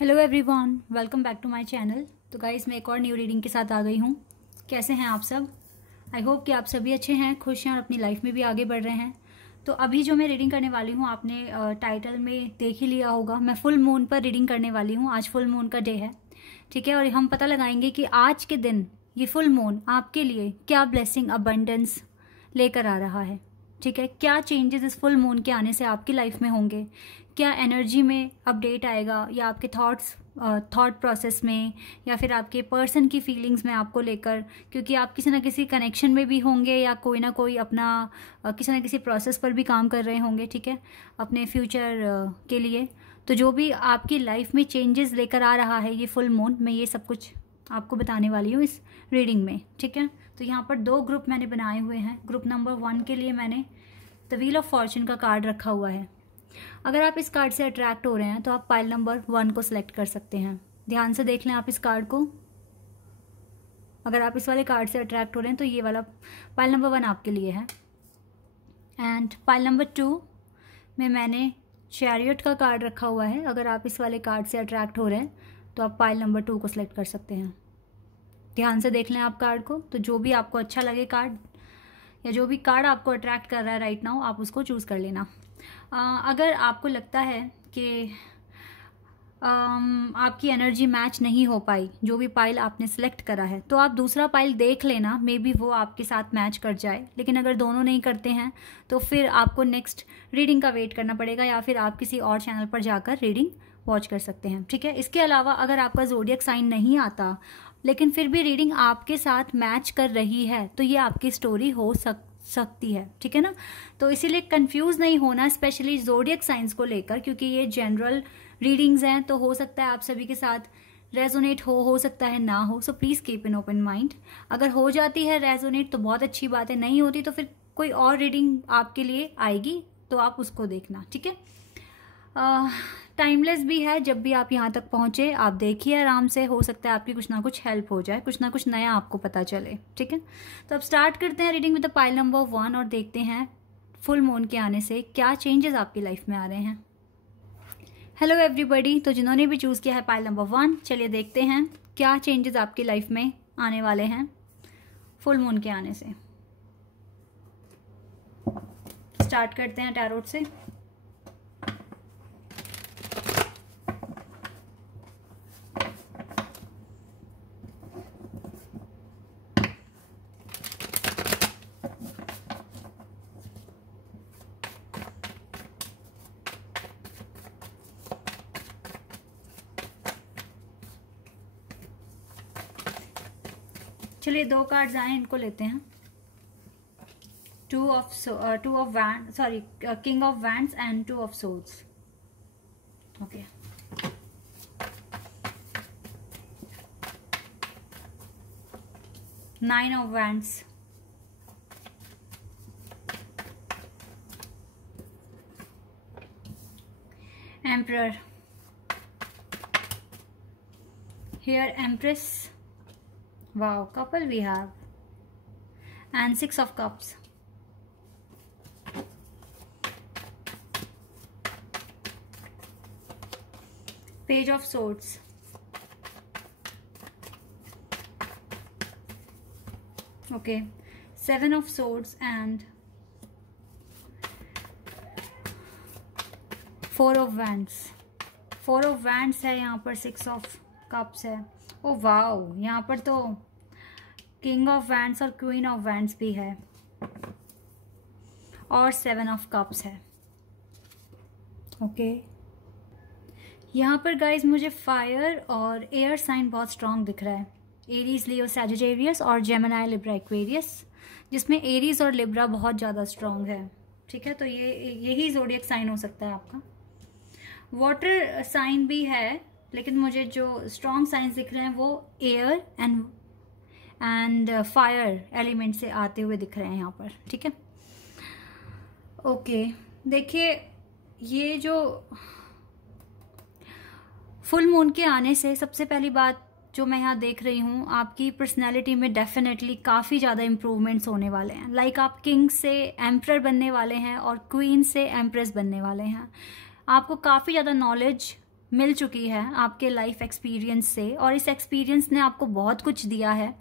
Hello everyone, welcome back to my channel. तो guys, मैं एक और न्यू रीडिंग के साथ आ गई हूँ। कैसे हैं आप सब? आई होप कि आप सभी अच्छे हैं, खुश हैं और अपनी लाइफ में भी आगे बढ़ रहे हैं। तो अभी जो मैं रीडिंग करने वाली हूँ, आपने टाइटल में देख ही लिया होगा, मैं फुल मून पर रीडिंग करने वाली हूँ। आज फुल मून का डे है, ठीक है। और हम पता लगाएंगे कि आज के दिन ये फुल मून आपके लिए क्या ब्लेसिंग, अबंडेंस लेकर आ रहा है, ठीक है। क्या चेंजेस इस फुल मून के आने से आपकी लाइफ में होंगे, क्या एनर्जी में अपडेट आएगा, या आपके थॉट प्रोसेस में, या फिर आपके पर्सन की फीलिंग्स में आपको लेकर, क्योंकि आप किसी ना किसी कनेक्शन में भी होंगे या कोई ना कोई अपना किसी ना किसी प्रोसेस पर भी काम कर रहे होंगे, ठीक है, अपने फ्यूचर के लिए। तो जो भी आपकी लाइफ में चेंजेस लेकर आ रहा है ये फुल मून, मैं ये सब कुछ आपको बताने वाली हूँ इस रीडिंग में, ठीक है। तो यहाँ पर दो ग्रुप मैंने बनाए हुए हैं। ग्रुप नंबर 1 के लिए मैंने द व्हील ऑफ फॉर्चून का कार्ड रखा हुआ है। अगर आप इस कार्ड से अट्रैक्ट हो रहे हैं तो आप पाइल नंबर 1 को सिलेक्ट कर सकते हैं। ध्यान से देख लें आप इस कार्ड को। अगर आप इस वाले कार्ड से अट्रैक्ट हो रहे हैं तो ये वाला पाइल नंबर 1 आपके लिए है। एंड पाइल नंबर 2 में मैंने चैरियट का कार्ड रखा हुआ है। अगर आप इस वाले कार्ड से अट्रैक्ट हो रहे हैं तो आप पाइल नंबर 2 को सिलेक्ट कर सकते हैं। ध्यान से देख लें आप कार्ड को। तो जो भी आपको अच्छा लगे कार्ड, या जो भी कार्ड आपको अट्रैक्ट कर रहा है राइट नाउ, आप उसको चूज़ कर लेना। अगर आपको लगता है कि आपकी एनर्जी मैच नहीं हो पाई, जो भी पाइल आपने सेलेक्ट करा है, तो आप दूसरा पाइल देख लेना, मे बी वो आपके साथ मैच कर जाए। लेकिन अगर दोनों नहीं करते हैं तो फिर आपको नेक्स्ट रीडिंग का वेट करना पड़ेगा, या फिर आप किसी और चैनल पर जाकर रीडिंग वॉच कर सकते हैं, ठीक है। इसके अलावा अगर आपका ज़ोडिएक साइन नहीं आता लेकिन फिर भी रीडिंग आपके साथ मैच कर रही है, तो ये आपकी स्टोरी हो सकती है, ठीक है ना। तो इसीलिए कंफ्यूज नहीं होना, स्पेशली ज़ोडिएक साइंस को लेकर, क्योंकि ये जनरल रीडिंग्स हैं। तो हो सकता है आप सभी के साथ रेजोनेट हो सकता है ना हो। So please keep an open mind. अगर हो जाती है रेजोनेट तो बहुत अच्छी बात है, नहीं होती तो फिर कोई और रीडिंग आपके लिए आएगी, तो आप उसको देखना, ठीक है। टाइमलेस भी है। जब भी आप यहाँ तक पहुँचे आप देखिए आराम से, हो सकता है आपकी कुछ ना कुछ हेल्प हो जाए, कुछ ना कुछ नया आपको पता चले, ठीक है। तो अब स्टार्ट करते हैं reading with the pile number 1 और देखते हैं फुल मून के आने से क्या चेंजेस आपकी लाइफ में आ रहे हैं। हेलो एवरीबॉडी, तो जिन्होंने भी चूज़ किया है पाइल नंबर 1, चलिए देखते हैं क्या चेंजेस आपकी लाइफ में आने वाले हैं फुल मून के आने से। स्टार्ट करते हैं टैरोट से। चलिए 2 कार्ड्स आए, इनको लेते हैं। King of wands and 2 of swords. Okay, nine of wands, emperor, here empress, wow, couple we have, and 6 of cups, page of swords, okay, 7 of swords and 4 of wands। 4 of wands है यहाँ पर, 6 of cups है। Oh wow, यहाँ पर तो king of wands और queen of wands भी है, और 7 ऑफ कप्स है। ओके, यहाँ पर गाइज मुझे फायर और एयर साइन बहुत स्ट्रांग दिख रहा है। एरीज, लियो, सैजिटेरियस और जेमिनी, लिब्रा, एक्वेरियस, जिसमें एरीज और लिब्रा बहुत ज़्यादा स्ट्रांग है, ठीक है। तो यही ज़ोडिएक साइन हो सकता है आपका। वाटर साइन भी है, लेकिन मुझे जो स्ट्रॉन्ग साइंस दिख रहे हैं वो एयर एंड फायर एलिमेंट से आते हुए दिख रहे हैं यहाँ पर, ठीक है। ओके, देखिए ये जो फुल मून के आने से सबसे पहली बात जो मैं यहाँ देख रही हूँ, आपकी पर्सनैलिटी में डेफिनेटली काफ़ी ज़्यादा इम्प्रूवमेंट्स होने वाले हैं। लाइक आप किंग से एम्परर बनने वाले हैं और क्वीन से एम्प्रेस बनने वाले हैं। आपको काफ़ी ज़्यादा नॉलेज मिल चुकी है आपके लाइफ एक्सपीरियंस से, और इस एक्सपीरियंस ने आपको बहुत कुछ दिया है।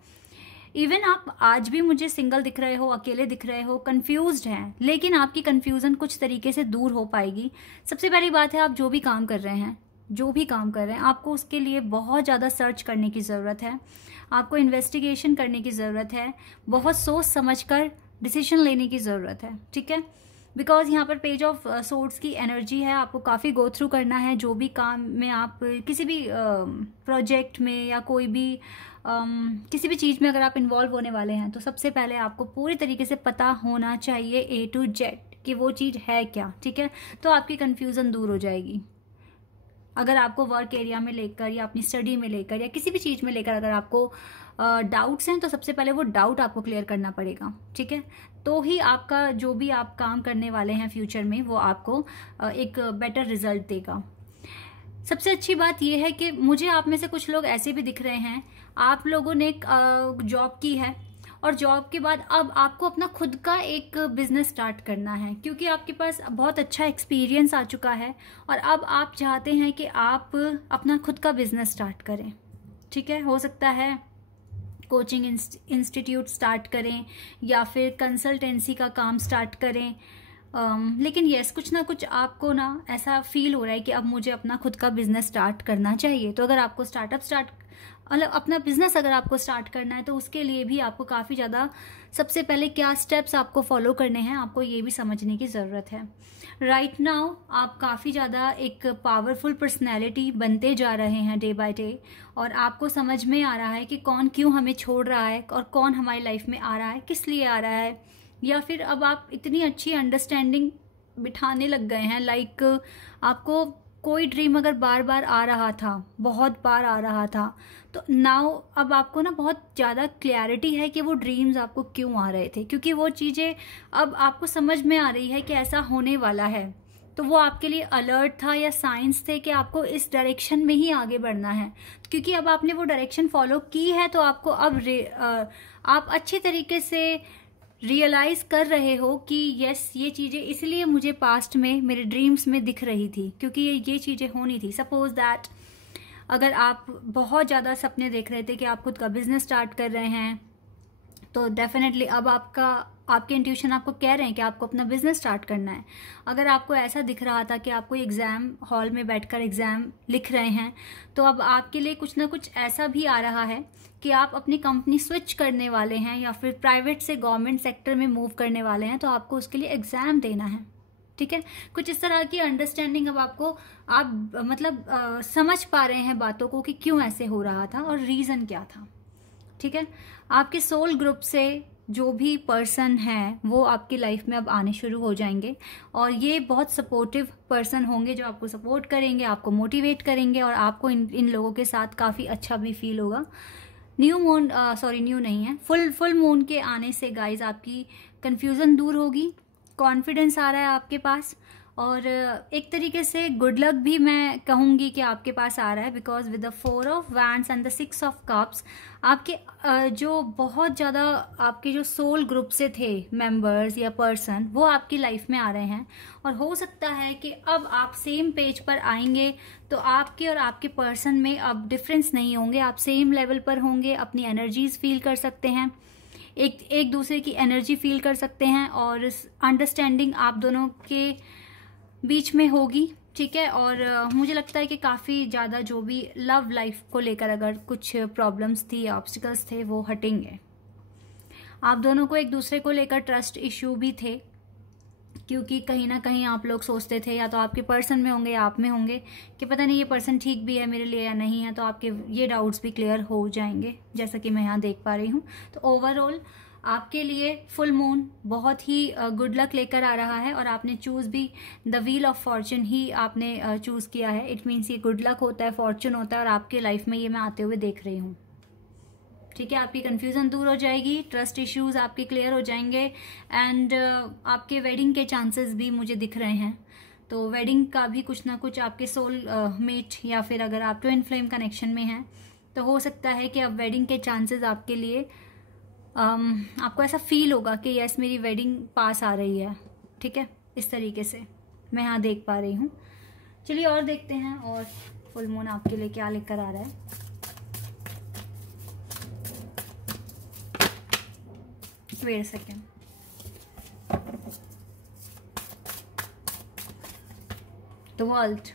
इवन आप आज भी मुझे सिंगल दिख रहे हो, अकेले दिख रहे हो, कंफ्यूज्ड हैं, लेकिन आपकी कंफ्यूजन कुछ तरीके से दूर हो पाएगी। सबसे पहली बात है, आप जो भी काम कर रहे हैं, आपको उसके लिए बहुत ज़्यादा सर्च करने की ज़रूरत है, आपको इन्वेस्टिगेशन करने की ज़रूरत है, बहुत सोच समझकर डिसीजन लेने की ज़रूरत है, ठीक है। बिकॉज यहाँ पर पेज ऑफ सोर्ड्स की एनर्जी है, आपको काफ़ी गो थ्रू करना है। जो भी काम में आप किसी भी प्रोजेक्ट में या कोई भी किसी भी चीज़ में अगर आप इन्वॉल्व होने वाले हैं, तो सबसे पहले आपको पूरी तरीके से पता होना चाहिए A to Z कि वो चीज़ है क्या, ठीक है। तो आपकी कन्फ्यूज़न दूर हो जाएगी। अगर आपको वर्क एरिया में लेकर या अपनी स्टडी में लेकर या किसी भी चीज़ में लेकर अगर आपको डाउट्स हैं, तो सबसे पहले वो डाउट आपको क्लियर करना पड़ेगा, ठीक है। तो ही आपका जो भी आप काम करने वाले हैं फ्यूचर में, वो आपको एक बेटर रिजल्ट देगा। सबसे अच्छी बात यह है कि मुझे आप में से कुछ लोग ऐसे भी दिख रहे हैं, आप लोगों ने जॉब की है और जॉब के बाद अब आपको अपना खुद का एक बिजनेस स्टार्ट करना है, क्योंकि आपके पास बहुत अच्छा एक्सपीरियंस आ चुका है और अब आप चाहते हैं कि आप अपना खुद का बिजनेस स्टार्ट करें, ठीक है। हो सकता है कोचिंग इंस्टीट्यूट स्टार्ट करें या फिर कंसल्टेंसी का काम स्टार्ट करें, लेकिन यस, कुछ ना कुछ आपको ना ऐसा फील हो रहा है कि अब मुझे अपना खुद का बिजनेस स्टार्ट करना चाहिए। तो अगर आपको अपना बिजनेस अगर आपको स्टार्ट करना है, तो उसके लिए भी आपको काफ़ी ज़्यादा सबसे पहले क्या स्टेप्स आपको फॉलो करने हैं, आपको ये भी समझने की ज़रूरत है। राइट नाउ आप काफ़ी ज़्यादा एक पावरफुल पर्सनैलिटी बनते जा रहे हैं डे बाय डे, और आपको समझ में आ रहा है कि कौन क्यों हमें छोड़ रहा है और कौन हमारी लाइफ में आ रहा है, किस लिए आ रहा है। या फिर अब आप इतनी अच्छी अंडरस्टैंडिंग बिठाने लग गए हैं, लाइक आपको कोई ड्रीम अगर बार बार आ रहा था, बहुत बार आ रहा था, तो नाउ अब आपको ना बहुत ज़्यादा क्लैरिटी है कि वो ड्रीम्स आपको क्यों आ रहे थे, क्योंकि वो चीज़ें अब आपको समझ में आ रही है कि ऐसा होने वाला है। तो वो आपके लिए अलर्ट था या साइंस थे कि आपको इस डायरेक्शन में ही आगे बढ़ना है, क्योंकि अब आपने वो डायरेक्शन फॉलो की है, तो आपको अब आप अच्छी तरीके से रियलाइज कर रहे हो कि यस, ये चीज़ें इसलिए मुझे पास्ट में मेरे ड्रीम्स में दिख रही थी, क्योंकि ये चीज़ें होनी थी। सपोज दैट अगर आप बहुत ज़्यादा सपने देख रहे थे कि आप खुद का बिजनेस स्टार्ट कर रहे हैं, तो डेफिनेटली अब आपके इंट्यूशन आपको कह रहे हैं कि आपको अपना बिजनेस स्टार्ट करना है। अगर आपको ऐसा दिख रहा था कि आप कोई एग्ज़ाम हॉल में बैठकर एग्ज़ाम लिख रहे हैं, तो अब आपके लिए कुछ ना कुछ ऐसा भी आ रहा है कि आप अपनी कंपनी स्विच करने वाले हैं या फिर प्राइवेट से गवर्नमेंट सेक्टर में मूव करने वाले हैं, तो आपको उसके लिए एग्ज़ाम देना है, ठीक है। कुछ इस तरह की अंडरस्टैंडिंग अब आपको समझ पा रहे हैं बातों को कि क्यों ऐसे हो रहा था और रीज़न क्या था, ठीक है। आपके सोल ग्रुप से जो भी पर्सन है वो आपकी लाइफ में अब आने शुरू हो जाएंगे, और ये बहुत सपोर्टिव पर्सन होंगे जो आपको सपोर्ट करेंगे, आपको मोटिवेट करेंगे, और आपको इन लोगों के साथ काफ़ी अच्छा भी फील होगा। फुल मून के आने से गाइज आपकी कंफ्यूजन दूर होगी, कॉन्फिडेंस आ रहा है आपके पास, और एक तरीके से गुड लक भी मैं कहूँगी कि आपके पास आ रहा है, because with the 4 of wands and the 6 of cups आपके जो बहुत ज़्यादा आपके जो सोल ग्रुप से थे मेंबर्स या पर्सन, वो आपकी लाइफ में आ रहे हैं। और हो सकता है कि अब आप सेम पेज पर आएंगे, तो आपके और आपके पर्सन में अब डिफरेंस नहीं होंगे, आप सेम लेवल पर होंगे, अपनी एनर्जीज फील कर सकते हैं, एक दूसरे की एनर्जी फील कर सकते हैं, और अंडरस्टैंडिंग आप दोनों के बीच में होगी, ठीक है। और मुझे लगता है कि काफ़ी ज़्यादा जो भी लव लाइफ को लेकर अगर कुछ प्रॉब्लम्स थी, ऑब्स्टिकल्स थे, वो हटेंगे। आप दोनों को एक दूसरे को लेकर ट्रस्ट इश्यू भी थे, क्योंकि कहीं ना कहीं आप लोग सोचते थे, या तो आपके पर्सन में होंगे या आप में होंगे, कि पता नहीं ये पर्सन ठीक भी है मेरे लिए या नहीं है, तो आपके ये डाउट्स भी क्लियर हो जाएंगे, जैसा कि मैं यहाँ देख पा रही हूँ। तो ओवरऑल आपके लिए फुल मून बहुत ही गुड लक लेकर आ रहा है, और आपने चूज भी द व्हील ऑफ फॉर्चून ही आपने चूज किया है। इट मीन्स ये गुड लक होता है, फॉर्चून होता है, और आपके लाइफ में ये मैं आते हुए देख रही हूँ, ठीक है। आपकी कंफ्यूजन दूर हो जाएगी, ट्रस्ट इश्यूज आपके क्लियर हो जाएंगे, एंड आपके वेडिंग के चांसेस भी मुझे दिख रहे हैं। तो वेडिंग का भी कुछ ना कुछ आपके सोल मेट या फिर अगर आप ट्विन फ्लेम कनेक्शन में हैं, तो हो सकता है कि अब वेडिंग के चांसेस आपके लिए आपको ऐसा फील होगा कि यस, मेरी वेडिंग पास आ रही है, ठीक है। इस तरीके से मैं यहाँ देख पा रही हूँ। चलिए और देखते हैं और फुल मून आपके लिए क्या लेकर आ रहा है। Wait a second. The world,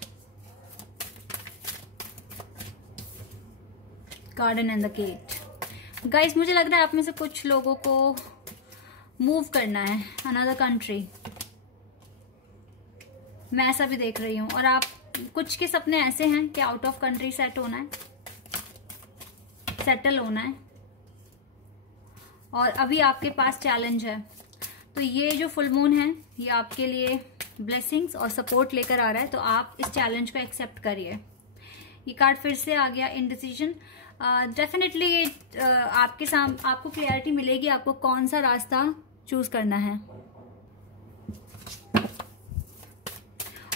garden and the gate. Guys मुझे लग रहा है आप में से कुछ लोगों को मूव करना है अनदर कंट्री, मैं ऐसा भी देख रही हूँ। और आप कुछ के सपने ऐसे हैं कि आउट ऑफ कंट्री सेट होना है, सेटल होना है, और अभी आपके पास चैलेंज है। तो ये जो फुल मून है ये आपके लिए ब्लेसिंग्स और सपोर्ट लेकर आ रहा है, तो आप इस चैलेंज को एक्सेप्ट करिए। ये कार्ड फिर से आ गया, इनडिसीजन। डेफिनेटली आपको क्लैरिटी मिलेगी आपको कौन सा रास्ता चूज करना है।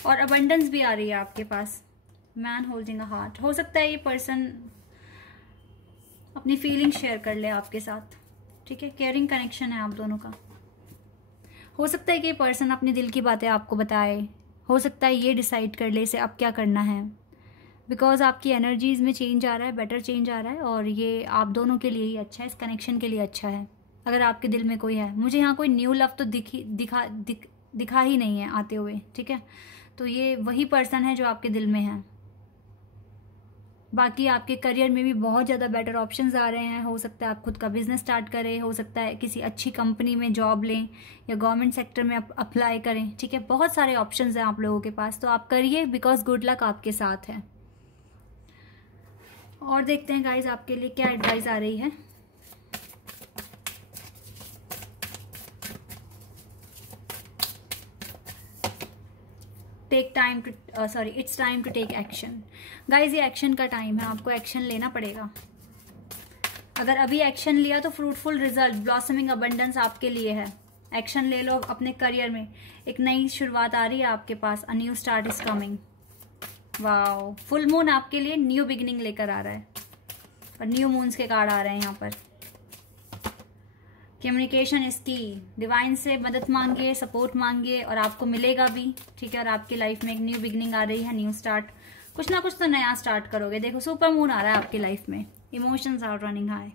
और अबंडेंस भी आ रही है आपके पास, मैन होल्डिंग अ हार्ट। हो सकता है ये पर्सन अपनी फीलिंग शेयर कर ले आपके साथ, ठीक है। केयरिंग कनेक्शन है आप दोनों का। हो सकता है कि ये पर्सन अपने दिल की बातें आपको बताए, हो सकता है ये डिसाइड कर ले इसे अब क्या करना है, बिकॉज आपकी एनर्जीज में चेंज आ रहा है, बेटर चेंज आ रहा है, और ये आप दोनों के लिए ही अच्छा है, इस कनेक्शन के लिए अच्छा है। अगर आपके दिल में कोई है, मुझे यहाँ कोई न्यू लव तो दिखा ही नहीं है आते हुए, ठीक है। तो ये वही पर्सन है जो आपके दिल में है। बाकी आपके करियर में भी बहुत ज़्यादा बेटर ऑप्शंस आ रहे हैं। हो सकता है आप खुद का बिजनेस स्टार्ट करें, हो सकता है किसी अच्छी कंपनी में जॉब लें या गवर्नमेंट सेक्टर में अप्लाई करें, ठीक है। बहुत सारे ऑप्शंस हैं आप लोगों के पास, तो आप करिए, बिकॉज गुड लक आपके साथ है। और देखते हैं गाइज आपके लिए क्या एडवाइस आ रही है। It's time to take action. Guys ये एक्शन का टाइम है, आपको एक्शन लेना पड़ेगा। अगर अभी एक्शन लिया तो फ्रूटफुल रिजल्ट, ब्लॉसमिंग अबंडेंस आपके लिए है। एक्शन ले लो अपने करियर में, एक नई शुरुआत आ रही है आपके पास, a new start is coming. Wow, full moon आपके लिए न्यू बिगिनिंग लेकर आ रहा है, और न्यू मून्स के कार्ड आ रहे हैं यहाँ पर। कम्युनिकेशन इज की, डिवाइन से मदद मांगिए, सपोर्ट मांगिए, और आपको मिलेगा भी, ठीक है। और आपकी लाइफ में एक न्यू बिगिनिंग आ रही है, न्यू स्टार्ट, कुछ ना कुछ तो नया स्टार्ट करोगे। देखो सुपर मून आ रहा है आपकी लाइफ में, emotions are running high,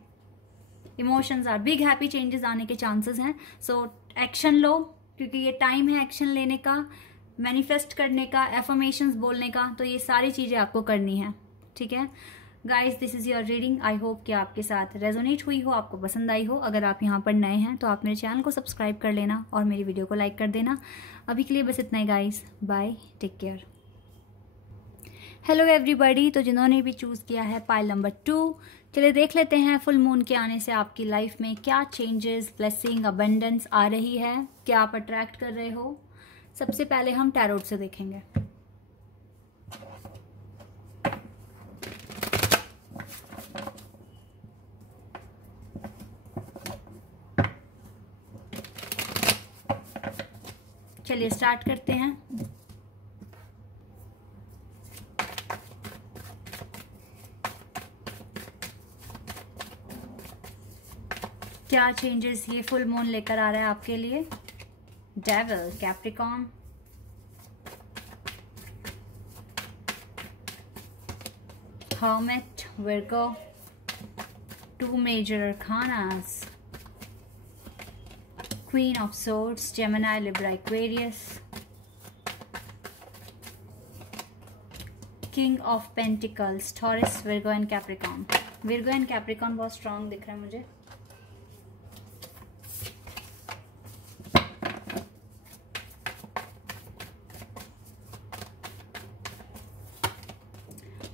emotions are big, happy changes आने के चांसेस हैं। सो एक्शन लो, क्योंकि ये टाइम है एक्शन लेने का, मैनिफेस्ट करने का, एफर्मेशंस बोलने का। तो ये सारी चीजें आपको करनी है, ठीक है। Guys this is your reading, I hope कि आपके साथ रेजोनेट हुई हो, आपको पसंद आई हो। अगर आप यहाँ पर नए हैं तो आप मेरे चैनल को सब्सक्राइब कर लेना और मेरी वीडियो को लाइक कर देना। अभी के लिए बस इतना ही guys, bye, take care. Hello everybody, तो जिन्होंने भी चूज़ किया है पाइल नंबर 2, चलिए देख लेते हैं फुल मून के आने से आपकी लाइफ में क्या चेंजेस, ब्लेसिंग, अबंडेंस आ रही है, क्या आप अट्रैक्ट कर रहे हो। सबसे पहले हम टैरोट से देखेंगे। चलिए स्टार्ट करते हैं। क्या चेंजेस ये फुल मून लेकर आ रहा है आपके लिए। Devil, Capricorn, hermit, Virgo, 2 major arcanas, Queen of Swords, Gemini, Libra, Aquarius, King of Pentacles, Taurus, Virgo and Capricorn. Virgo and Capricorn बहुत स्ट्रॉन्ग दिख रहा है मुझे।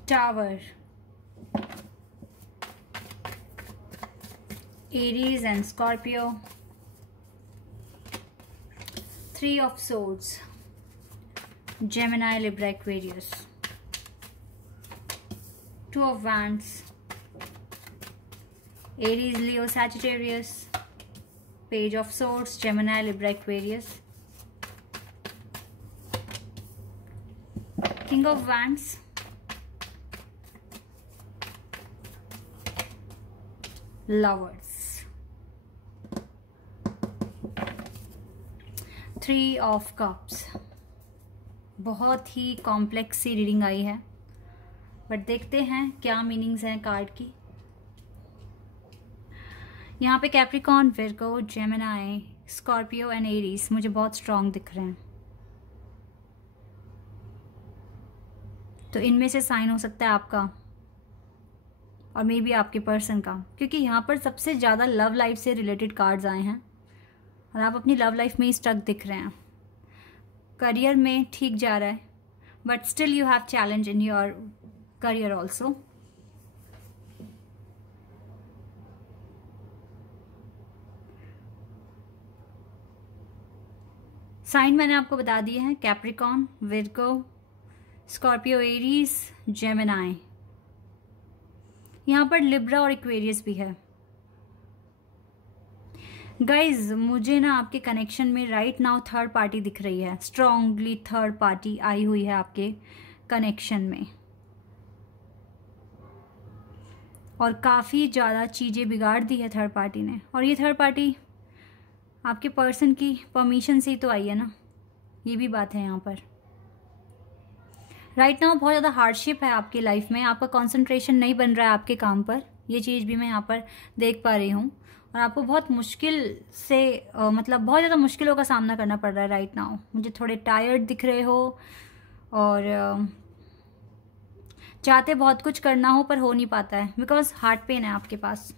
Tower, Aries and Scorpio, 3 of Swords, Gemini, Libra, Aquarius, 2 of Wands, Aries, Leo, Sagittarius, Page of Swords, Gemini, Libra, Aquarius, King of Wands, Lovers, 3 of Cups, बहुत ही complex C reading I है, but देखते हैं क्या meanings हैं card की। यहाँ पे Capricorn, Virgo, Gemini, Scorpio and Aries मुझे बहुत स्ट्रांग दिख रहे हैं। तो इनमें से साइन हो सकता है आपका और मे बी आपके पर्सन का, क्योंकि यहाँ पर सबसे ज़्यादा लव लाइफ से रिलेटेड कार्ड्स आए हैं और आप अपनी लव लाइफ में ही स्टक दिख रहे हैं। करियर में ठीक जा रहा है, but still you have challenge in your career also. Sign मैंने आपको बता दिए हैं, Capricorn, Virgo, Scorpio, Aries, Gemini. यहाँ पर लिब्रा और एक्वेरियस भी है। गाइज मुझे ना आपके कनेक्शन में राइट नाउ थर्ड पार्टी दिख रही है, स्ट्रांगली थर्ड पार्टी आई हुई है आपके कनेक्शन में और काफ़ी ज़्यादा चीज़ें बिगाड़ दी है थर्ड पार्टी ने। और ये थर्ड पार्टी आपके पर्सन की परमिशन से ही तो आई है ना, ये भी बात है यहाँ पर। राइट नाउ बहुत ज़्यादा हार्डशिप है आपकी लाइफ में, आपका कंसंट्रेशन नहीं बन रहा है आपके काम पर, ये चीज़ भी मैं यहाँ पर देख पा रही हूँ। और आपको बहुत मुश्किल से मतलब बहुत ज़्यादा मुश्किलों का सामना करना पड़ रहा है राइट नाउ। मुझे थोड़े टायर्ड दिख रहे हो और चाहते बहुत कुछ करना हो पर हो नहीं पाता है, बिकॉज हार्ट पेन है आपके पास,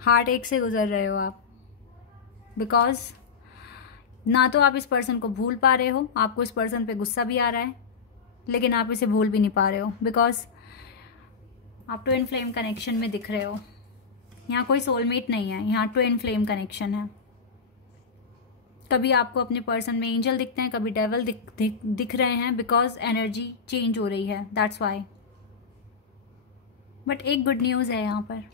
हार्ट एक से गुजर रहे हो आप। बिकॉज ना तो आप इस पर्सन को भूल पा रहे हो, आपको इस पर्सन पे गुस्सा भी आ रहा है, लेकिन आप इसे भूल भी नहीं पा रहे हो, बिकॉज आप ट्विन फ्लेम कनेक्शन में दिख रहे हो। यहाँ कोई सोलमेट नहीं है, यहाँ ट्विन फ्लेम कनेक्शन है। कभी आपको अपने पर्सन में एंजल दिखते हैं, कभी डेविल दिख रहे हैं, बिकॉज एनर्जी चेंज हो रही है, दैट्स वाई। बट एक गुड न्यूज़ है यहाँ पर,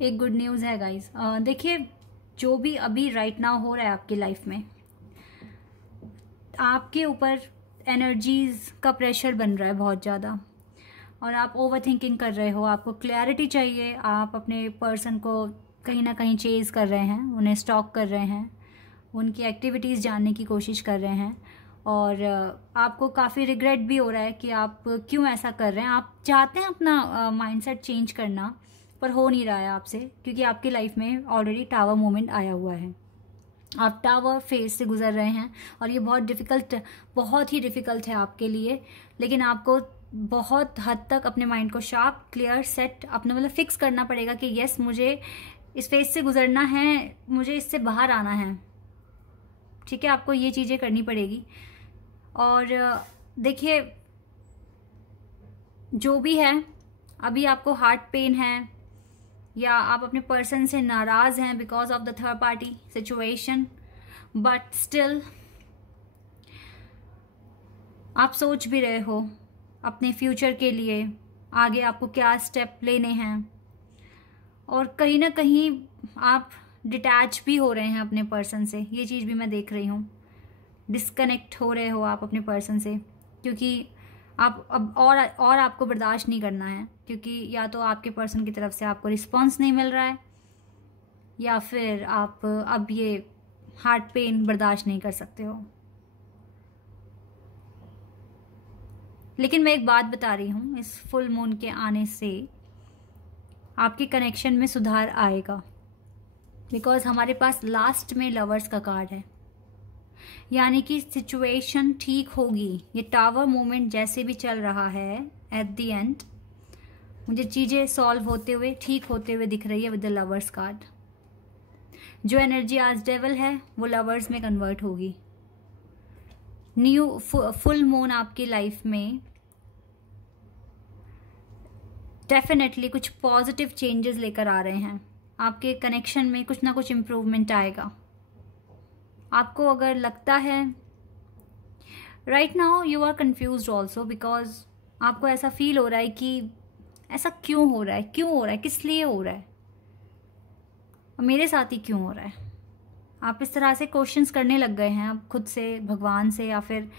एक गुड न्यूज़ है गाइज। देखिए जो भी अभी राइट नाउ हो रहा है आपकी लाइफ में, आपके ऊपर एनर्जीज का प्रेशर बन रहा है बहुत ज़्यादा और आप ओवर थिंकिंग कर रहे हो, आपको क्लैरिटी चाहिए। आप अपने पर्सन को कहीं ना कहीं चेज कर रहे हैं, उन्हें स्टॉक कर रहे हैं, उनकी एक्टिविटीज़ जानने की कोशिश कर रहे हैं और आपको काफ़ी रिग्रेट भी हो रहा है कि आप क्यों ऐसा कर रहे हैं। आप चाहते हैं अपना माइंडसेट चेंज करना, पर हो नहीं रहा है आपसे, क्योंकि आपकी लाइफ में ऑलरेडी टावर मोमेंट आया हुआ है। आप टावर फेज से गुजर रहे हैं और ये बहुत ही डिफ़िकल्ट है आपके लिए, लेकिन आपको बहुत हद तक अपने माइंड को शार्प, क्लियर, सेट अपना मतलब फिक्स करना पड़ेगा कि यस मुझे इस फेज से गुजरना है, मुझे इससे बाहर आना है। ठीक है, आपको ये चीज़ें करनी पड़ेगी। और देखिए जो भी है, अभी आपको हार्ट पेन है या आप अपने पर्सन से नाराज़ हैं because of the third party situation, but still आप सोच भी रहे हो अपने फ्यूचर के लिए आगे आपको क्या स्टेप लेने हैं और कहीं ना कहीं आप डिटैच भी हो रहे हैं अपने पर्सन से, ये चीज़ भी मैं देख रही हूँ। डिस्कनेक्ट हो रहे हो आप अपने पर्सन से, क्योंकि आप अब और आपको बर्दाश्त नहीं करना है, क्योंकि या तो आपके पर्सन की तरफ से आपको रिस्पांस नहीं मिल रहा है या फिर आप अब ये हार्ट पेन बर्दाश्त नहीं कर सकते हो। लेकिन मैं एक बात बता रही हूँ, इस फुल मून के आने से आपके कनेक्शन में सुधार आएगा, बिकॉज हमारे पास लास्ट में लवर्स का कार्ड है, यानी कि सिचुएशन ठीक होगी। ये टावर मोमेंट जैसे भी चल रहा है, एट द एंड मुझे चीज़ें सॉल्व होते हुए, ठीक होते हुए दिख रही है विद द लवर्स कार्ड। जो एनर्जी आज डेविल है वो लवर्स में कन्वर्ट होगी। न्यू फुल मून आपकी लाइफ में डेफिनेटली कुछ पॉजिटिव चेंजेस लेकर आ रहे हैं। आपके कनेक्शन में कुछ ना कुछ इम्प्रूवमेंट आएगा। आपको अगर लगता है right now you are confused also, because आपको ऐसा फील हो रहा है कि ऐसा क्यों हो रहा है, किस लिए हो रहा है, और मेरे साथ ही क्यों हो रहा है। आप इस तरह से क्वेश्चंस करने लग गए हैं अब खुद से, भगवान से, या फिर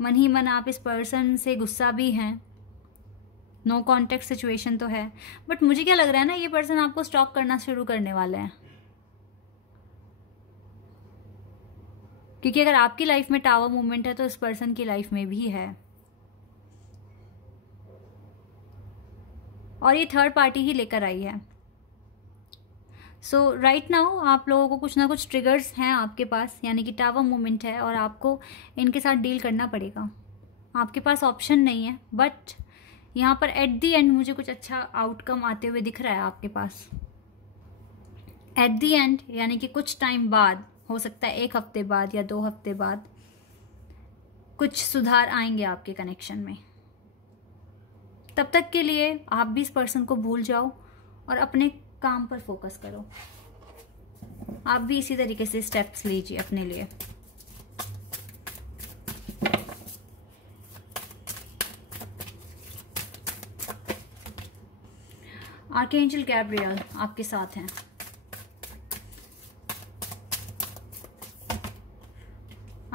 मन ही मन आप इस पर्सन से गुस्सा भी हैं। नो कॉन्टेक्ट सिचुएशन तो है, बट मुझे क्या लग रहा है ना, ये पर्सन आपको स्टॉक करना शुरू करने वाले हैं। क्योंकि अगर आपकी लाइफ में टावर मूवमेंट है तो इस पर्सन की लाइफ में भी है, और ये थर्ड पार्टी ही लेकर आई है। सो राइट नाउ आप लोगों को कुछ ना कुछ ट्रिगर्स हैं आपके पास, यानी कि टावर मूवमेंट है, और आपको इनके साथ डील करना पड़ेगा। आपके पास ऑप्शन नहीं है, बट यहाँ पर एट दी एंड मुझे कुछ अच्छा आउटकम आते हुए दिख रहा है आपके पास। एट दी एंड यानी कि कुछ टाइम बाद, हो सकता है 1 हफ्ते बाद या 2 हफ्ते बाद, कुछ सुधार आएंगे आपके कनेक्शन में। तब तक के लिए आप भी इस पर्सन को भूल जाओ और अपने काम पर फोकस करो। आप भी इसी तरीके से स्टेप्स लीजिए अपने लिए। आर्कएंजल गैब्रियल आपके साथ हैं।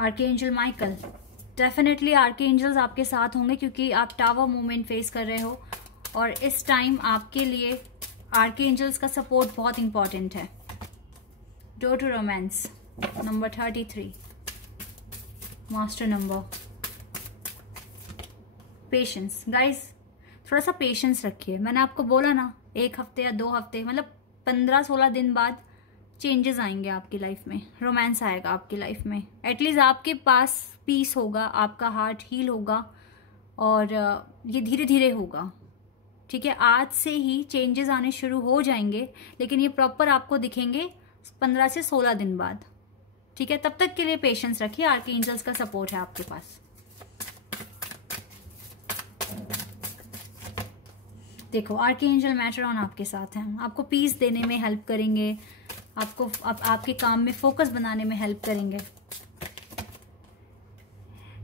आर्कएंजल माइकल, डेफिनेटली आर्कएंजल्स आपके साथ होंगे क्योंकि आप टावर मूवमेंट फेस कर रहे हो, और इस टाइम आपके लिए आर्कएंजल्स का सपोर्ट बहुत इंपॉर्टेंट है। Door to romance number 33, master number. Patience guys, थोड़ा सा पेशेंस रखिए। मैंने आपको बोला ना 1 हफ्ते या 2 हफ्ते, मतलब 15-16 दिन बाद चेंजेस आएंगे आपकी लाइफ में, रोमांस आएगा आपकी लाइफ में। एटलीस्ट आपके पास पीस होगा, आपका हार्ट हील होगा, और ये धीरे धीरे होगा। ठीक है, आज से ही चेंजेस आने शुरू हो जाएंगे, लेकिन ये प्रॉपर आपको दिखेंगे 15 से 16 दिन बाद। ठीक है, तब तक के लिए पेशेंस रखिए। आर्कएंजल्स का सपोर्ट है आपके पास। देखो, आर्कएंजल मैटरॉन आपके साथ हैं, आपको पीस देने में हेल्प करेंगे, आपको आपके काम में फोकस बनाने में हेल्प करेंगे।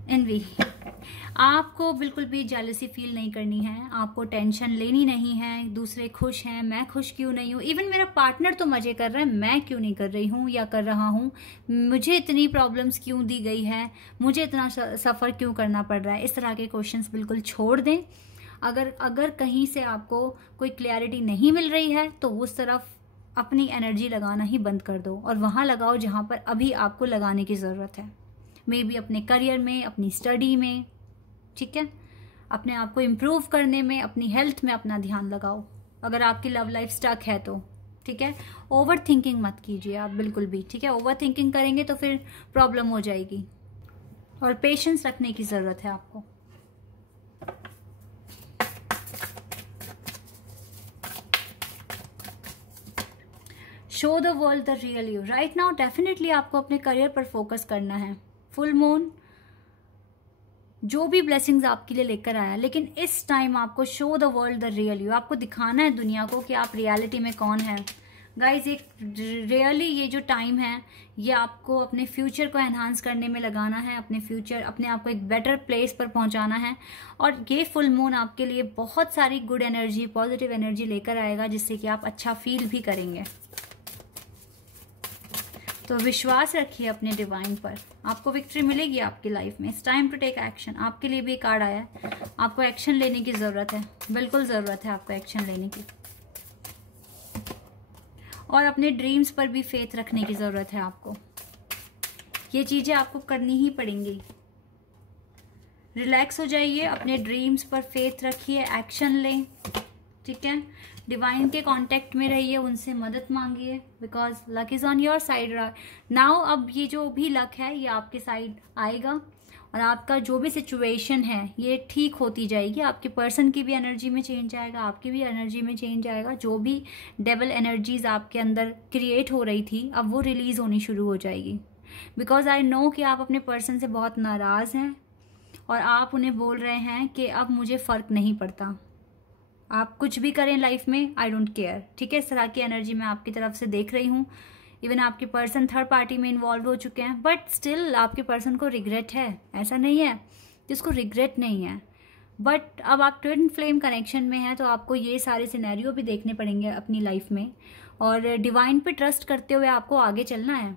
एनवी, आपको बिल्कुल भी जेलसी फील नहीं करनी है, आपको टेंशन लेनी नहीं है। दूसरे खुश हैं, मैं खुश क्यों नहीं हूँ, इवन मेरा पार्टनर तो मजे कर रहा है, मैं क्यों नहीं कर रही हूँ या कर रहा हूँ, मुझे इतनी प्रॉब्लम्स क्यों दी गई है, मुझे इतना सफ़र क्यों करना पड़ रहा है। इस तरह के क्वेश्चंस बिल्कुल छोड़ दें। अगर कहीं से आपको कोई क्लैरिटी नहीं मिल रही है तो उस तरफ अपनी एनर्जी लगाना ही बंद कर दो, और वहाँ लगाओ जहाँ पर अभी आपको लगाने की ज़रूरत है। मे बी अपने करियर में, अपनी स्टडी में, ठीक है, अपने आप को इम्प्रूव करने में, अपनी हेल्थ में अपना ध्यान लगाओ। अगर आपकी लव लाइफ स्टक है तो ठीक है, ओवर थिंकिंग मत कीजिए आप बिल्कुल भी। ठीक है, ओवर थिंकिंग करेंगे तो फिर प्रॉब्लम हो जाएगी, और पेशेंस रखने की ज़रूरत है आपको। Show the world the real you. Right now definitely आपको अपने करियर पर फोकस करना है। फुल मून जो भी ब्लेसिंग्स आपके लिए लेकर आया, लेकिन इस टाइम आपको show the world the real you, आपको दिखाना है दुनिया को कि आप रियलिटी में कौन है। गाइज, एक रियली ये जो टाइम है ये आपको अपने फ्यूचर को एनहांस करने में लगाना है, अपने आप को एक बेटर प्लेस पर पहुंचाना है। और ये फुल मून आपके लिए बहुत सारी गुड एनर्जी, पॉजिटिव एनर्जी लेकर आएगा, जिससे कि आप अच्छा फील भी करेंगे। तो विश्वास रखिए अपने डिवाइन पर, आपको विक्ट्री मिलेगी आपकी लाइफ में। It's time to take action. आपके लिए भी कार्ड आया है, आपको एक्शन लेने की ज़रूरत है, बिल्कुल ज़रूरत है आपको एक्शन लेने की, और अपने ड्रीम्स पर भी फेथ रखने की ज़रूरत है आपको। ये चीज़ें आपको करनी ही पड़ेंगी। रिलैक्स हो जाइए, अपने ड्रीम्स पर फेथ रखिए, एक्शन लें। ठीक है, डिवाइन के कांटेक्ट में रहिए, उनसे मदद मांगिए, because luck is on your side now. अब ये जो भी लक है ये आपके साइड आएगा, और आपका जो भी सिचुएशन है ये ठीक होती जाएगी। आपके पर्सन की भी एनर्जी में चेंज आएगा, आपकी भी एनर्जी में चेंज आएगा। जो भी डेविल एनर्जीज आपके अंदर क्रिएट हो रही थी अब वो रिलीज होनी शुरू हो जाएगी, बिकॉज आई नो कि आप अपने पर्सन से बहुत नाराज हैं, और आप उन्हें बोल रहे हैं कि अब मुझे फर्क नहीं पड़ता, आप कुछ भी करें लाइफ में, आई डोंट केयर। ठीक है, इस तरह की एनर्जी मैं आपकी तरफ से देख रही हूँ। इवन आपके पर्सन थर्ड पार्टी में इन्वॉल्व हो चुके हैं, बट स्टिल आपके पर्सन को रिग्रेट है। ऐसा नहीं है जिसको रिग्रेट नहीं है, बट अब आप ट्विन फ्लेम कनेक्शन में हैं तो आपको ये सारे सिनेरियो भी देखने पड़ेंगे अपनी लाइफ में, और डिवाइन पे ट्रस्ट करते हुए आपको आगे चलना है।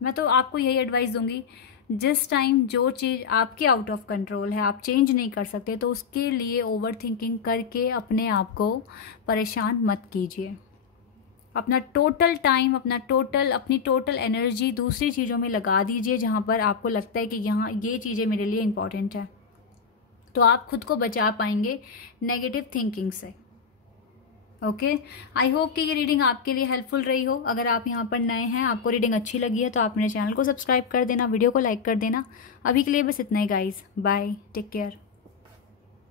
मैं तो आपको यही एडवाइस दूंगी, जिस टाइम जो चीज़ आपके आउट ऑफ कंट्रोल है, आप चेंज नहीं कर सकते, तो उसके लिए ओवर थिंकिंग करके अपने आप को परेशान मत कीजिए। अपना टोटल टाइम, अपनी टोटल एनर्जी दूसरी चीज़ों में लगा दीजिए जहाँ पर आपको लगता है कि यहाँ ये चीज़ें मेरे लिए इम्पॉर्टेंट है, तो आप खुद को बचा पाएंगे नेगेटिव थिंकिंग से। ओके, आई होप कि ये रीडिंग आपके लिए हेल्पफुल रही हो। अगर आप यहाँ पर नए हैं, आपको रीडिंग अच्छी लगी है, तो आप मेरे चैनल को सब्सक्राइब कर देना, वीडियो को लाइक कर देना। अभी के लिए बस इतना ही गाइज, बाय, टेक केयर।